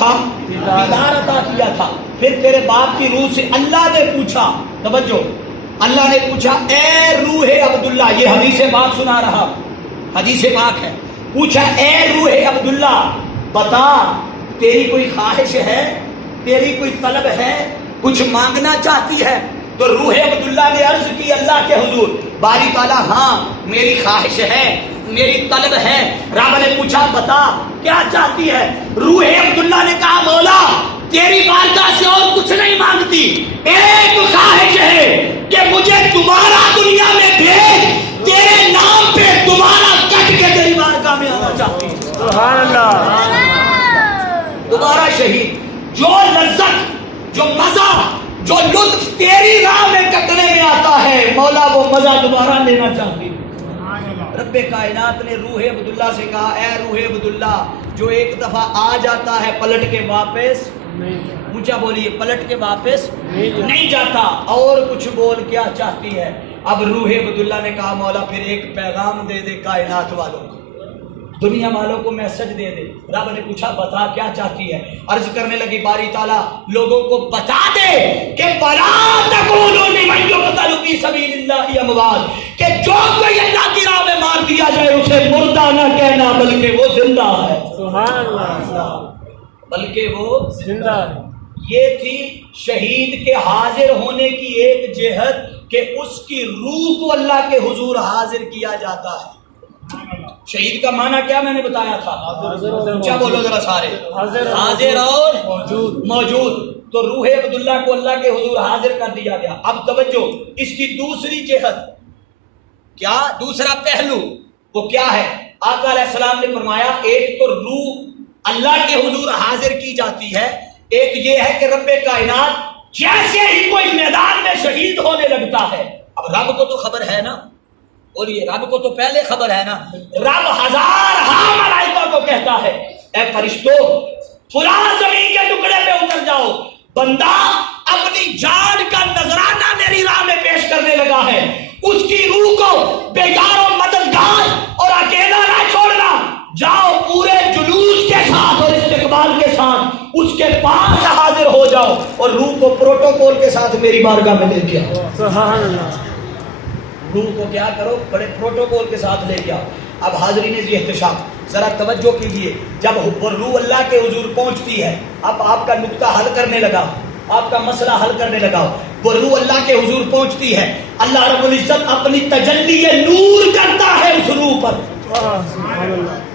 تھا؟ دیدار عطا کیا تھا. پھر تیرے باپ کی روح سے اللہ نے پوچھا, توجہ, اللہ نے پوچھا اے روح عبداللہ, یہ حدیث پاک سنا رہا, حدیث پاک ہے, پوچھا اے روح عبداللہ بتا تیری کوئی خواہش ہے, تیری کوئی طلب ہے, کچھ مانگنا چاہتی ہے؟ تو روح عبداللہ نے عرض کی اللہ کے حضور باری تعالیٰ ہاں میری خواہش ہے, میری طلب ہے. رب نے پوچھا بتا کیا چاہتی ہے؟ روح عبداللہ نے کہا مولا تیری بارگاہ سے اور کچھ نہیں مانگتی, ایک خواہش ہے کہ مجھے تمہارا دنیا میں بھیج, تیرے نام پہ تمہارا کٹ کے تیری بارگاہ میں آنا چاہتی ہوں. سبحان اللہ. دوبارہ شہید, جو لذت, جو مزہ, جو لطف تیری راہ میں کٹنے میں آتا ہے مولا وہ مزہ دوبارہ لینا چاہتی ہوں. رب کائنات نے روح عبداللہ سے کہا اے روح عبداللہ جو ایک دفعہ آ جاتا ہے پلٹ کے واپس اونچا بولیے, پلٹ کے واپس نہیں جاتا. اور کچھ بول کیا چاہتی ہے؟ اب روح عبداللہ نے کہا مولا پھر ایک پیغام دے دے کائنات والوں کو, دنیا والوں کو میسج دے دے. رب نے پوچھا بتا کیا چاہتی ہے؟ عرض کرنے لگی باری تعالیٰ لوگوں کو بتا دے کہ وَلَا تَقُولُوا لِمَن يُقْتَلُ فِي سَبِيلِ اللَّهِ أَمْوَاتٌ, کہ جو کوئی اللہ کی راہ میں مار دیا جائے اسے مردہ نہ کہنا بلکہ وہ زندہ ہے. سبحان اللہ. بلکہ وہ زندہ ہے. یہ تھی شہید کے حاضر ہونے کی ایک جہت کہ اس کی روح کو اللہ کے حضور حاضر کیا جاتا ہے. شہید کا معنی کیا میں نے بتایا تھا؟ اونچا بولو ذرا سارے, حاضر اور موجود. تو روح عبداللہ کو اللہ کے حضور حاضر کر دیا گیا. اب توجہ, اس کی دوسری جہت کیا, دوسرا پہلو وہ کیا ہے؟ آقا علیہ السلام نے فرمایا ایک تو روح اللہ کے حضور حاضر کی جاتی ہے, ایک یہ ہے کہ رب کائنات جیسے ہی کوئی میدان میں شہید ہونے لگتا ہے, اب رب کو تو خبر ہے نا, بولیے رب کو تو پہلے خبر ہے نا. رب ہزار ہاں ملائکہ کو کہتا ہے اے فرشتوں فلاں زمین کے ٹکڑے پہ اتر جاؤ, بندہ اپنی جان کا نذرانہ میری راہ میں پیش کرنے لگا ہے, اس کی روح کو بیگار و مددگار اور اکیلا نہ چھوڑنا, جاؤ پورے جلوس کے ساتھ اور استقبال کے ساتھ اس کے پاس حاضر ہو جاؤ اور روح کو پروٹوکول کے ساتھ میری بارگاہ میں لے کے آؤ. سبحان اللہ. روح کو کیا کرو, بڑے پروٹوکول کے ساتھ لے کے آؤ. اب حاضرین یہ احتشام ذرا توجہ کیجیے, جب وہ روح اللہ کے حضور پہنچتی ہے, اب آپ کا نکتہ حل کرنے لگا, آپ کا مسئلہ حل کرنے لگا. وہ روح اللہ کے حضور پہنچتی ہے, اللہ رب العزت اپنی تجلی نور کرتا ہے اس روح پر.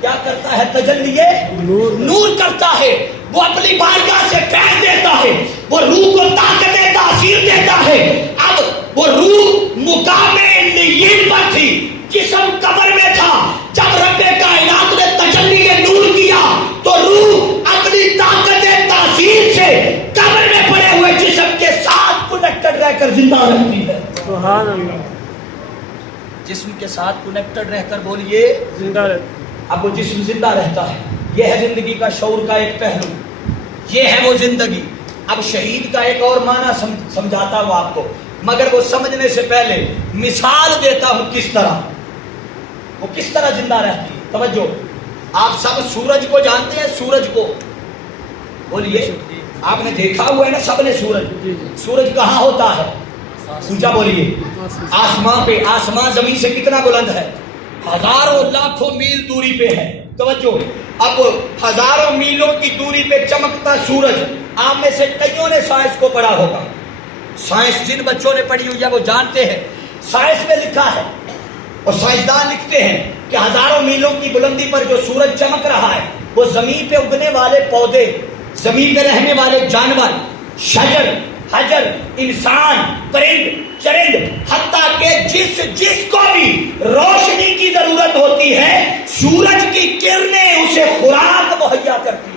کیا کرتا ہے؟ تجلی نور کرتا ہے. وہ اپنی بارگاہ سے فیض دیتا ہے, وہ روح کو طاقت تاثیر دیتا ہے. اب وہ روح مقام علیین پر تھی, جسم قبر میں تھا. جب رب کائنات نے تجلی نور کیا تو روح اپنی طاقت تاثیر سے قبر میں پڑے ہوئے جسم کے ساتھ کنیکٹڈ رہ کر زندہ رہتی ہے. سبحان اللہ. جسم کے ساتھ کنیکٹڈ رہ کر بولیے زندہ رہتا. اب وہ جسم زندہ رہتا ہے. یہ ہے زندگی کا شعور کا ایک پہلو, یہ ہے وہ زندگی. اب شہید کا ایک اور معنی سمجھاتا ہوں آپ کو, مگر وہ سمجھنے سے پہلے مثال دیتا ہوں کس طرح, وہ کس طرح زندہ رہتی ہے. توجہ, آپ سب سورج کو جانتے ہیں, سورج کو بولیے, آپ نے دیکھا ہوا ہے نا سب نے سورج. سورج کہاں ہوتا ہے؟ اونچا بولیے. آسمان پہ. آسمان زمین سے کتنا بلند ہے؟ ہزاروں لاکھوں میل دوری پہ ہے. توجہ, اب ہزاروں میلوں کی دوری پہ چمکتا سورج, آپ میں سے کئیوں نے سائنس کو پڑھا ہوگا. سائنس جن بچوں نے پڑھی ہوئی ہے وہ جانتے ہیں, سائنس میں لکھا ہے اور سائنسدان لکھتے ہیں کہ ہزاروں میلوں کی بلندی پر جو سورج چمک رہا ہے وہ زمین پہ اگنے والے پودے, زمین پہ رہنے والے جانور, شجر, حجر, انسان, پرند, چرند, حتیٰ کہ جس کو بھی روشنی کی ضرورت ہوتی ہے سورج کی کرنیں اسے خوراک مہیا کرتی ہیں.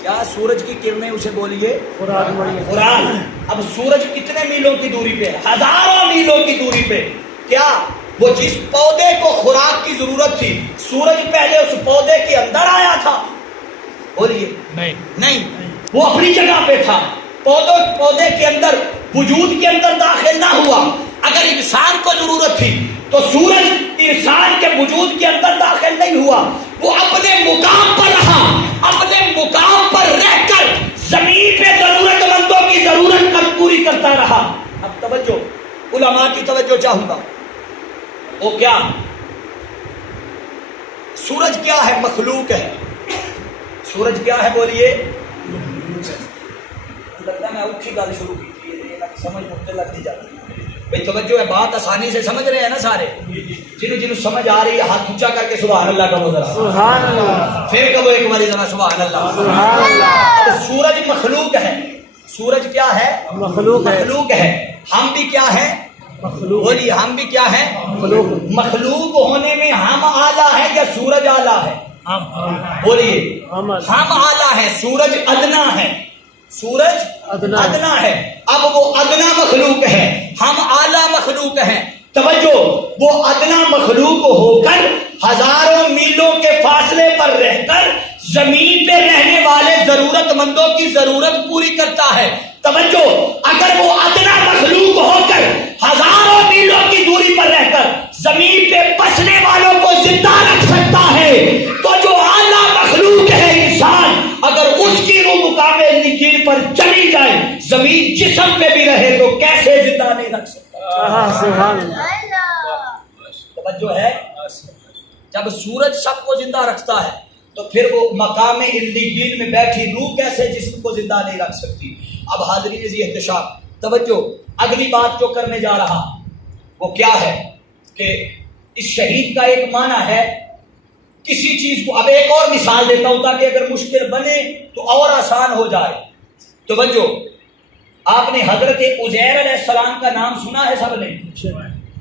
کیا سورج کی کرنیں اسے بولیے خوراک. اب سورج کتنے میلوں کی دوری پہ ہے؟ ہزاروں میلوں کی دوری پہ. کیا وہ جس پودے کو خوراک کی ضرورت تھی سورج پہلے اس پودے کے اندر آیا تھا؟ بولیے نہیں, وہ اپنی جگہ پہ تھا. پودے کے اندر, وجود کے اندر داخل نہ ہوا. اگر انسان کو ضرورت تھی تو سورج انسان کے وجود کے اندر داخل نہیں ہوا, وہ اپنے مقام پر رہا, اپنے علماء کی توجہ چاہوں گا. وہ کیا سورج کیا ہے؟ مخلوق ہے. سورج کیا ہے بولیے؟ لگتا ہے میں اوکھی گل شروع کی تھی، سمجھ مجھے لگ نہیں جاتی بھائی. توجہ ہے، بات آسانی سے سمجھ رہے ہیں نا سارے؟ جنہوں سمجھ آ رہی ہے ہاتھ اونچا کر کے سبحان اللہ کہو ذرا. سبحان اللہ. پھر کہو ایک بار ذرا سبحان اللہ. سبحان اللہ. اب سورج مخلوق ہے. سورج کیا ہے؟ مخلوق ہے. مخلوق ہے. ہم بھی کیا ہے؟ مخلوق. بولیے ہم بھی کیا ہے؟ مخلوق. مخلوق ہونے میں ہم اعلیٰ ہے یا سورج اعلیٰ ہے؟ بولیے ہم ہم اعلیٰ ہے، سورج ادنا ہے. سورج ادنا ہے. اب وہ ادنا مخلوق ہے، ہم اعلیٰ مخلوق ہیں. توجہ، وہ ادنا مخلوق ہو کر ہزاروں میلوں کے فاصلے پر رہ کر زمین پہ رہنے والے ضرورت مندوں کی ضرورت پوری کرتا ہے. توجہ، اگر وہ ادنا مخلوق ہو کر ہزاروں میلوں کی دوری پر رہ کر زمین پہ بسنے والوں کو زندہ رکھ سکتا ہے، تو جو اعلیٰ مخلوق ہے انسان، اگر اس کی روح مقام نگین پر چلی جائے، زمین جسم پہ بھی رہے تو کیسے زندہ نہیں رکھ سکتا؟ سبحان اللہ. توجہ ہے. جب سورج سب کو زندہ رکھتا ہے تو پھر وہ مقام علیین میں بیٹھی روح کیسے جسم کو زندہ نہیں رکھ سکتی؟ اب حاضرین ذی احتشام توجہ، اگلی بات جو کرنے جا رہا وہ کیا ہے کہ اس شہید کا ایک معنی ہے کسی چیز کو. اب ایک اور مثال دیتا ہوں تاکہ اگر مشکل بنے تو اور آسان ہو جائے. توجہ، آپ نے حضرت عزیر علیہ السلام کا نام سنا ہے؟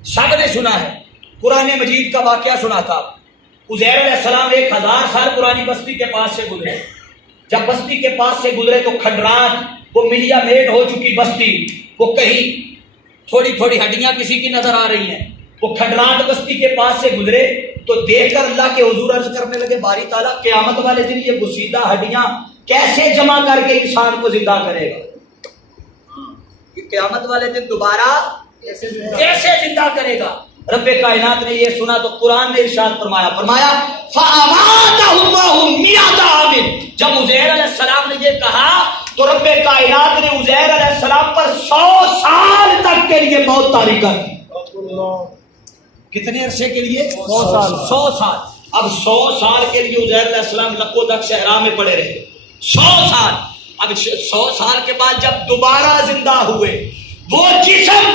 سب نے سنا ہے. قرآن مجید کا واقعہ سنا تھا. عزیر علیہ السلام 1000 سال پرانی بستی کے پاس سے گزرے. جب بستی کے پاس سے گزرے تو کھنڈرات، وہ ملیا میٹ ہو چکی بستی، وہ کہیں تھوڑی تھوڑی ہڈیاں کسی کی نظر آ رہی ہیں. وہ کھنڈرات بستی کے پاس سے گزرے تو دیکھ کر اللہ کے حضور عرض کرنے لگے، باری تعالیٰ قیامت والے دن یہ گسیدہ ہڈیاں کیسے جمع کر کے انسان کو زندہ کرے گا؟ قیامت والے دن دوبارہ کیسے زندہ کرے گا؟ رب کائنات نے یہ سنا تو قرآن نے ارشاد فرمایا فَأَمَاتَهُ اللَّهُ مِئَةَ عَامٍ. جب عزیر علیہ السلام نے یہ کہا تو رب کائنات نے عزیر علیہ السلام پر 100 سال تک کے لیے موت طاری کر دی. کتنے عرصے کے لیے؟ 100 سال. اب 100 سال کے لیے عزیر علیہ السلام لکو دک صحرا میں پڑے رہے. 100 سال. اب 100 سال کے بعد جب دوبارہ زندہ ہوئے، وہ جسم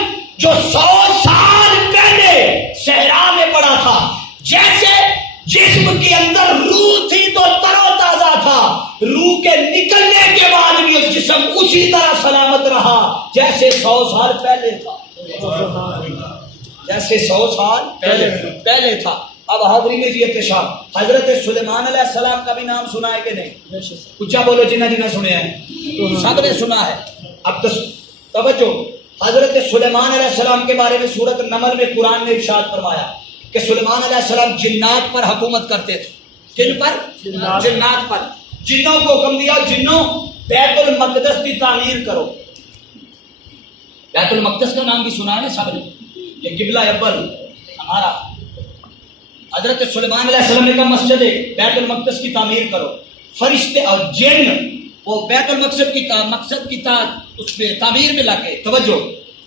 جو 100 سال پہلے صحرا میں پڑا تھا، جیسے جسم کے اندر روح تھی تو تر و تازہ تھا، روح کے نکلنے کے بعد بھی جسم اسی طرح سلامت رہا جیسے 100 سال پہلے تھا. جیسے 100 سال پہلے تھا. اب حاضرین ذی احتشام، حضرت سلیمان علیہ السلام کا بھی نام سنا ہے کہ نہیں؟ اونچا بولو جنہ سنے ہیں. سب نے سنا ہے. اب توجہ، حضرت سلیمان علیہ السلام کے بارے میں سورۃ النمل میں قرآن نے ارشاد فرمایا کہ سلیمان علیہ السلام جنات پر حکومت کرتے تھے. کن پر؟ جنات پر. جنوں کو حکم دیا، جنوں بیت المقدس کی تعمیر کرو. بیت المقدس کا نام بھی سنا ہے نا سب نے، یہ قبلہ اول ہمارا. حضرت سلیمان علیہ السلام نے کہا مسجد بیت المقدس کی تعمیر کرو. فرشتے اور جن وہ بیت المقدس کی اس پہ تعمیر میں لگے. توجہ،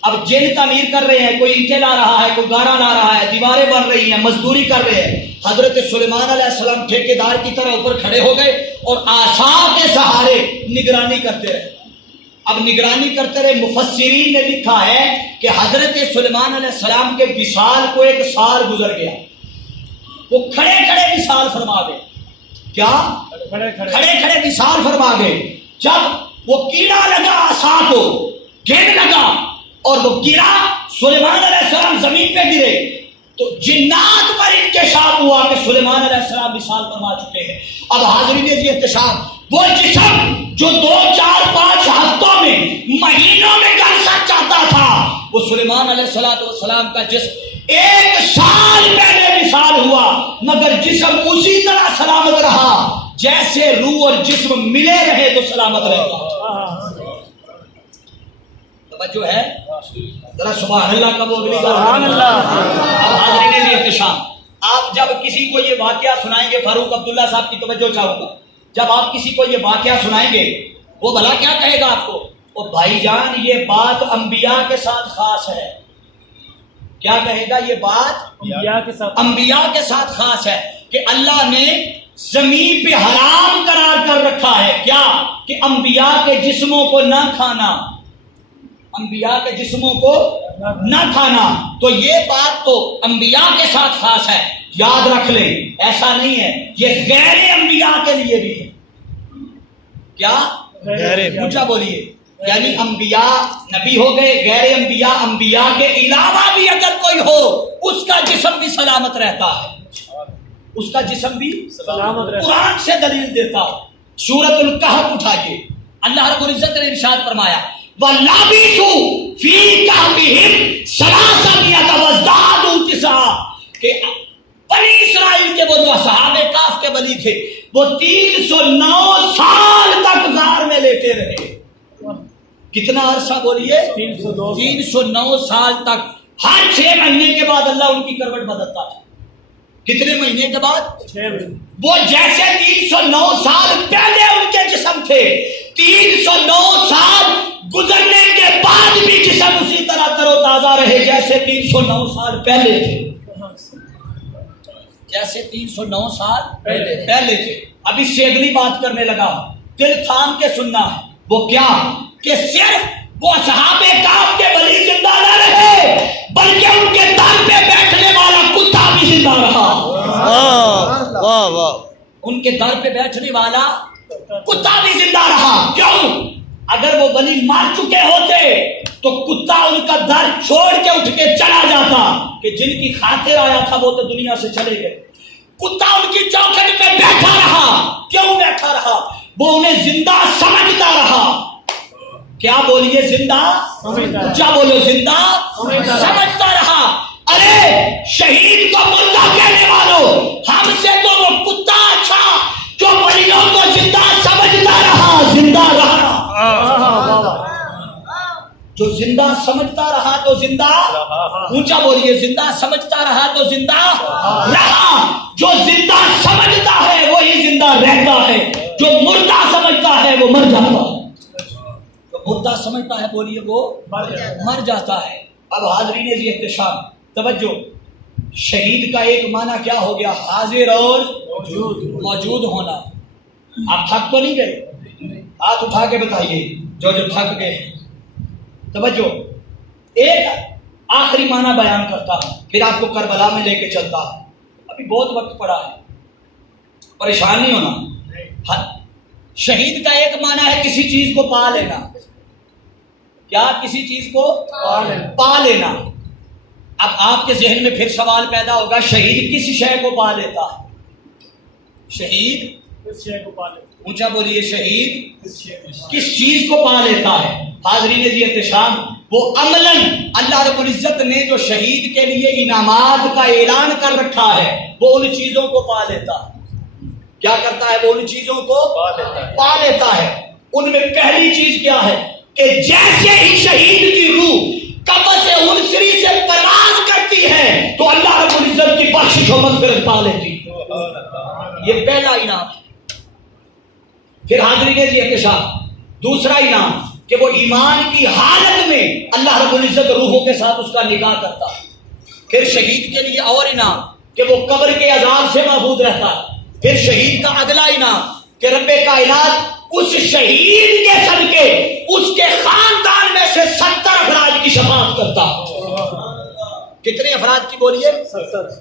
اب جن تعمیر کر رہے ہیں، کوئی اینٹیں لا رہا ہے، کوئی گارا لا رہا ہے، دیواریں بن رہی ہیں، مزدوری کر رہے ہیں. حضرت سلیمان علیہ السلام ٹھیکیدار کی طرح اوپر کھڑے ہو گئے اور عصا کے سہارے نگرانی کرتے رہے. اب نگرانی کرتے رہے. مفسرین نے لکھا ہے کہ حضرت سلیمان علیہ السلام کے وصال کو 1 سال گزر گیا. وہ کھڑے کھڑے وصال فرما گئے. کیا؟ کھڑے کھڑے وصال فرما گئے. جب وہ کیڑا لگا عصا کو، گیند لگا اور وہ گرا، سلیمان علیہ السلام زمین پہ گرے تو جنات پر انکشاف ہوا کہ سلیمان علیہ السلام وصال فرما چکے ہیں. اب حاضرین ذی احتشام، وہ جسم جو 2 4 5 ہفتوں میں، مہینوں میں گرسک چاہتا تھا، وہ سلیمان علیہ السلام کا جسم 1 سال پہلے وصال ہوا، مگر جسم اسی طرح سلامت رہا جیسے روح اور جسم ملے رہے تو سلامت رہے گا. توجہ ہے ذرا سبحان اللہ کا بول. سبحان اللہ. اب حاضرین ذی احتشام، آپ جب کسی کو یہ واقعہ سنائیں گے، فاروق عبداللہ صاحب کی توجہ چاہوں گا، جب آپ کسی کو یہ واقعہ سنائیں گے وہ بھلا کیا کہے گا آپ کو؟ وہ بھائی جان یہ بات انبیاء کے ساتھ خاص ہے، کیا کہے گا یہ بات انبیاء کے ساتھ انبیاء کے ساتھ خاص ہے کہ اللہ نے زمین پہ حرام قرار کر رکھا ہے کیا کہ انبیاء کے جسموں کو نہ کھانا، انبیاء کے جسموں کو نہ کھانا. تو یہ بات تو انبیاء کے ساتھ خاص ہے، یاد رکھ لیں. ایسا نہیں ہے، یہ غیر انبیاء کے لیے بھی ہے. کیا اونچا بولیے. یعنی انبیاء نبی ہو گئے، غیر انبیاء انبیاء کے علاوہ بھی اگر کوئی ہو اس کا جسم بھی سلامت رہتا ہے، اس کا جسم بھی سلامت رہتا ہے. قرآن سے دلیل دیتا ہو. سورۃ الکہف اٹھائیے، اللہ رب العزت نے ارشاد فرمایا وَلَبِثُوا فِي كَهْفِهِمْ ثَلَاثَمِائَةَ وَازْدَادُوا تِسْعًا کہ بنی اسرائیل کے وہ جو اصحاب کہف کے بلی تھے وہ 309 سال تک غار میں لیٹے رہے. کتنا عرصہ بولیے؟ 309 سال تک. ہر 6 مہینے کے بعد اللہ ان کی کروٹ بدلتا تھا. کتنے مہینے کے بعد؟ 6 مہینے. وہ جیسے 309 سال پہلے ان کے جسم تھے، 309 سال گزرنے کے بعد بھی جسم اسی طرح تر و تازہ رہے جیسے 309 سال پہلے تھے، جیسے 309 سال پہلے تھے. اب اس سے اگلی بات کرنے لگا، دل تھام کے سننا ہے. وہ کیا کہ صرف وہ اصحاب کہف کے ولی زندہ نہ رہے بلکہ ان کے در پہ بیٹھنے والا کتا بھی زندہ رہا. واہ واہ. ان کے در پہ بیٹھنے والا کتا بھی زندہ رہا. کیوں؟ اگر وہ ولی مار چکے ہوتے تو کتا ان کا در چھوڑ کے اٹھ کے چلا جاتا کہ جن کی خاطر آیا تھا وہ تو دنیا سے چلے گئے. کتا ان کی چوکھٹ پہ بیٹھا رہا. کیوں بیٹھا رہا؟ وہ انہیں زندہ سمجھتا رہا. کیا بولیے؟ زندہ کیا بولو؟ زندہ سمجھتا رہا. ارے شہید کو مردہ کہنے والوں، ہم سے تو وہ کتا اچھا جو ولیوں کو زندہ سمجھتا رہا زندہ رہا. جو زندہ سمجھتا رہا تو زندہ، اونچا بولیے، زندہ سمجھتا رہا تو زندہ رہا. جو زندہ سمجھتا ہے وہی زندہ رہتا ہے، جو مردہ سمجھتا ہے وہ مر جاتا ہے. جو مردہ سمجھتا ہے بولیے وہ مر جاتا ہے. اب حاضرین جی احتشام توجہ، شہید کا ایک معنی کیا ہو گیا؟ حاضر اور موجود ہونا. آپ تھک تو نہیں گئے؟ ہاتھ اٹھا کے بتائیے جو تھک گئے. توجہ، ایک آخری معنی بیان کرتا ہوں پھر آپ کو کربلا میں لے کے چلتا ہوں. ابھی بہت وقت پڑا ہے، پریشان نہیں ہونا. شہید کا ایک معنی ہے کسی چیز کو پا لینا. کیا؟ کسی چیز کو پا لینا. اب آپ کے ذہن میں پھر سوال پیدا ہوگا، شہید کس شے کو پا لیتا ہے؟ شہید کس شے کو پا لیتا؟ اونچا بولیے، شہید کس چیز کو پا لیتا ہے؟ حاضرین جی احتشام، وہ عملاً اللہ رب العزت نے جو شہید کے لیے انعامات کا اعلان کر رکھا ہے وہ ان چیزوں کو پا لیتا ہے. کیا کرتا ہے؟ وہ ان چیزوں کو پا لیتا ہے. ان میں پہلی چیز کیا ہے کہ جیسے ہی شہید کی روح قبض انصری سے پرواز کرتی ہے تو اللہ رب العزت کی بخشش و مغفرت پا لیتی. یہ پہلا انعام ہے. پھر حاضرین جی احتشام، دوسرا انعام کہ وہ ایمان کی حالت میں اللہ رب العزت روحوں کے ساتھ اس کا نکاح کرتا ہے. پھر شہید کے لیے اور انعام کہ وہ قبر کے عذاب سے محفوظ رہتا ہے. پھر شہید کا اگلا انعام کہ رب کائنات اس شہید کے صدقے اس کے خاندان میں سے 70 افراد کی شفاعت کرتا. کتنے افراد کی بولیے؟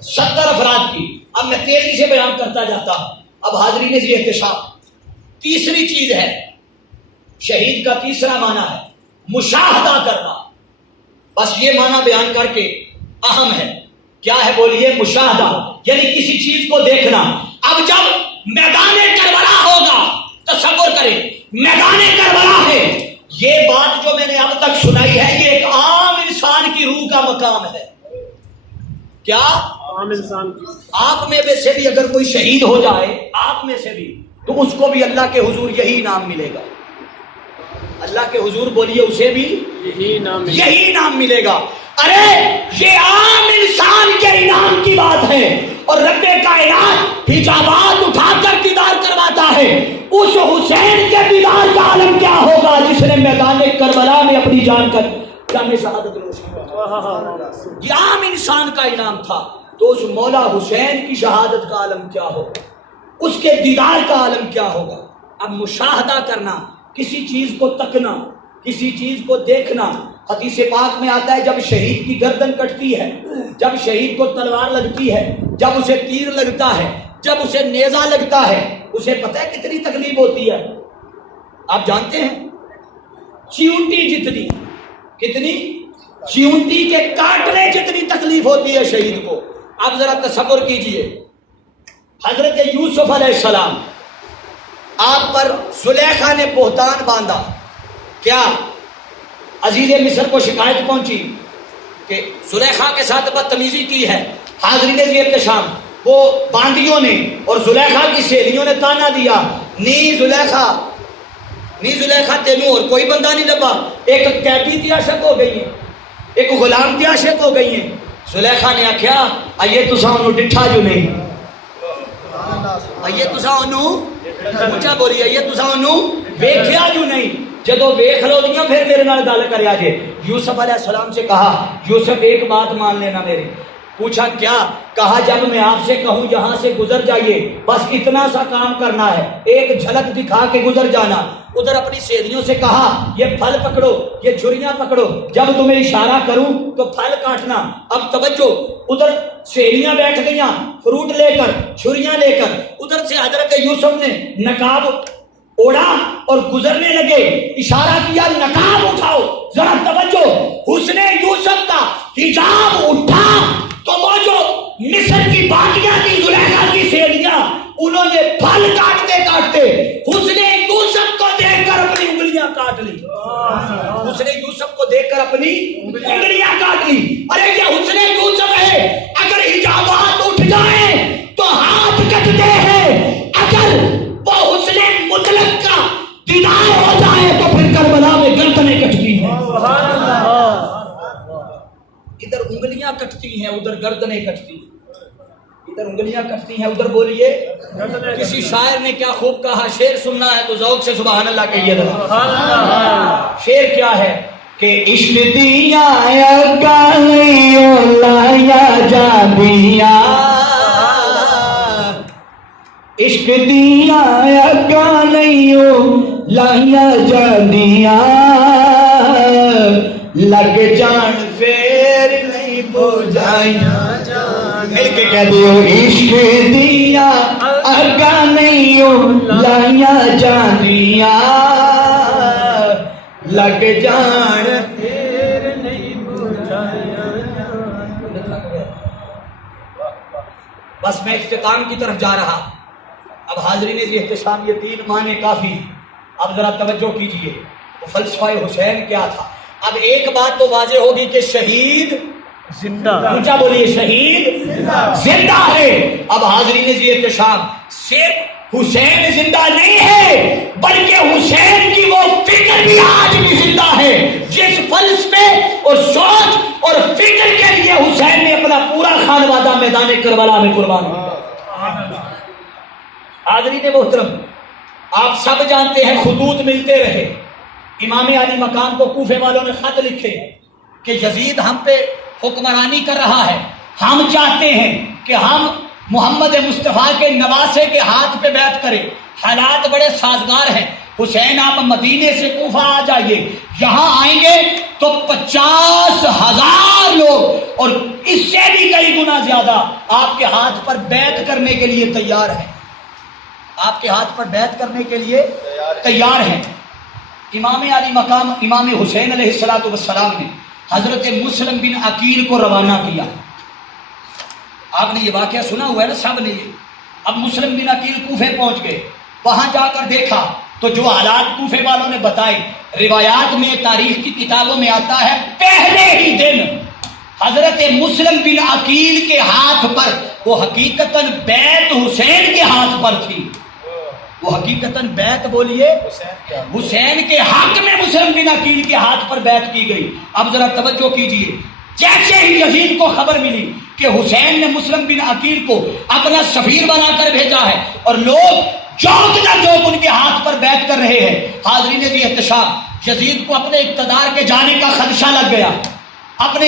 70 افراد کی. اب میں تیزی سے بیان کرتا جاتا ہوں. اب حاضرین جی احتشام، تیسری چیز ہے شہید کا تیسرا معنی ہے مشاہدہ کرنا. بس یہ معنی بیان کر کے اہم ہے. کیا ہے بولیے؟ مشاہدہ، یعنی کسی چیز کو دیکھنا. اب جب میدان کربلا ہوگا، تصور کریں میدان کربلا ہے، یہ بات جو میں نے اب تک سنائی ہے یہ ایک عام انسان کی روح کا مقام ہے. کیا؟ عام انسان کی. آپ میں سے بھی اگر کوئی شہید ہو جائے، آپ میں سے بھی، تو اس کو بھی اللہ کے حضور یہی انعام ملے گا. اللہ کے حضور بولیے اسے بھی یہی انعام ملے گا. ارے یہ عام انسان کے انعام کی بات ہے اور رب کائنات حجابات اٹھا کر دیدار کرواتا ہے. اس حسین کے دیدار کا عالم کیا ہوگا جس نے میدان کربلا میں اپنی جان کا جامع شہادت روشن ہو۔ یہ عام انسان کا انعام تھا، تو اس مولا حسین کی شہادت کا عالم کیا ہوگا، اس کے دیدار کا عالم کیا ہوگا۔ اب مشاہدہ کرنا، کسی چیز کو تکنا، کسی چیز کو دیکھنا، حدیث پاک میں آتا ہے جب شہید کی گردن کٹتی ہے، جب شہید کو تلوار لگتی ہے، جب اسے تیر لگتا ہے، جب اسے نیزہ لگتا ہے، اسے پتہ ہے کتنی تکلیف ہوتی ہے؟ آپ جانتے ہیں؟ چیونٹی جتنی، کتنی؟ چیونٹی کے کاٹنے جتنی تکلیف ہوتی ہے شہید کو۔ اب ذرا تصور کیجئے، حضرت یوسف علیہ السلام، آپ پر زلیخا نے بہتان باندھا، کیا عزیز مصر کو شکایت پہنچی کہ زلیخا کے ساتھ بدتمیزی کی ہے؟ حاضرین ذی احتشام، وہ باندیوں نے اور زلیخا کی سہیلیوں نے تانا دیا، نی زلیخا تینوں اور کوئی بندہ نہیں لبا، ایک قیدی تی عاشق ہو گئی ہے، ایک غلام تی عاشق ہو گئی ہیں۔ زلیخا نے آکھیا آئیے تساں انہوں ڈٹھا جو نہیں، آئیے تساں انہوں اونچا بولی، آئیے تساں انہوں ویکھیا جو نہیں، جدو ویکھ لو دیاں پھر میرے نال گل کریا جے۔ یوسف علیہ السلام سے کہا یوسف ایک بات مان لینا میری۔ پوچھا کیا؟ کہا جب میں آپ سے کہوں یہاں سے گزر جائیے، بس اتنا سا کام کرنا ہے، ایک جھلک دکھا کے گزر جانا۔ ادھر اپنی سہیلیوں سے کہا یہ پھل پکڑو، یہ چھریاں پکڑو، جب تمہیں اشارہ کروں تو پھل کاٹنا۔ اب توجہ، ادھر سہیلیاں بیٹھ گئیاں فروٹ لے کر، چھریاں لے کر، ادھر سے حضرت یوسف نے نقاب اوڑا اور گزرنے لگے، اشارہ کیا نقاب اٹھاؤ۔ ذرا توجہ، حسن یوسف کا حجاب اٹھا تو وہ جو مصر کی باقیاں تھی، زلیخا کی سہیلیاں، انہوں نے پھل کاٹتے کاٹتے حسن یوسف کو دیکھ کر اپنی انگلیاں کاٹ لی۔ حسن یوسف کو دیکھ کر اپنی انگلیاں کاٹ لی۔ ارے یہ حسن یوسف ہے، اگر حجابات اٹھ جائیں تو ہاتھ کٹتے ہیں، اگر وہ حسن مطلق کا دیدار ہو جائے تو پھر کربلا میں گردنیں کٹتی ہیں۔ ادھر انگلیاں کٹتی ہیں، ادھر گردنیں کٹتی ہیں، ادھر انگلیاں کٹتی ہیں، ادھر بولیے۔ کسی شاعر نے کیا خوب کہا، شعر سننا ہے تو ذوق سے سبحان اللہ کہیے ذرا۔ شعر کیا ہے کہ عشق دیا گالیوں لایا جا دیا، عشق دیا گالیوں لایا جا دیا، لگ جان پھر نہیں بجھایا جان، مل کے کہہ دیو عشق دیا اگا نہیں لایا جانیا، لگ جان پھر نہیں بجھایا جان۔ بس میں اختتام کی طرف جا رہا۔ اب حاضرین ذی احتشام یہ تین معنی کافی ہیں، اب ذرا توجہ کیجئے وہ فلسفہ حسین کیا تھا۔ اب ایک بات تو واضح ہوگی کہ شہید زندہ، اونچا بولیے، شہید زندہ ہے۔ اب حاضرین ذی احتشام، صرف حسین زندہ نہیں ہے بلکہ حسین کی وہ فکر بھی آج بھی زندہ ہے جس فلسفے اور سوچ اور فکر کے لیے حسین نے اپنا پورا خانوادہ میدان کربلا میں قربان کیا۔ حاضرین محترم، آپ سب جانتے ہیں خطوط ملتے رہے، امام علی مقام کو کوفے والوں نے خط لکھے کہ یزید ہم پہ حکمرانی کر رہا ہے، ہم چاہتے ہیں کہ ہم محمد مصطفیٰ کے نواسے کے ہاتھ پہ بیعت کریں، حالات بڑے سازگار ہیں، حسین آپ مدینے سے کوفہ آ جائیے، یہاں آئیں گے تو 50,000 لوگ اور اس سے بھی کئی گنا زیادہ آپ کے ہاتھ پر بیعت کرنے کے لیے تیار ہیں، آپ کے ہاتھ پر بیعت کرنے کے لیے تیار ہیں۔ امام علی مقام امام حسین علیہ السلام نے حضرت مسلم بن عقیل کو روانہ کیا۔ آپ نے یہ واقعہ سنا ہوا ہے نا سب نے یہ۔ اب مسلم بن عقیل کوفے پہنچ گئے، وہاں جا کر دیکھا تو جو حالات کوفے والوں نے بتائے، روایات میں تاریخ کی کتابوں میں آتا ہے پہلے ہی دن حضرت مسلم بن عقیل کے ہاتھ پر، وہ حقیقتاً بیعت حسین کے ہاتھ پر تھی، وہ حقیقتاً بیعت بولیے حسین کے حق میں مسلم بن عقیل کے ہاتھ پر بیعت کی گئی۔ اب ذرا توجہ کیجئے، جیسے ہی یزید کو خبر ملی کہ حسین نے مسلم بن عقیل کو اپنا سفیر بنا کر بھیجا ہے اور لوگ جوک نہ جوک ان کے ہاتھ پر بیعت کر رہے ہیں، حاضرین ذی احتشام یزید کو اپنے اقتدار کے جانے کا خدشہ لگ گیا، اپنے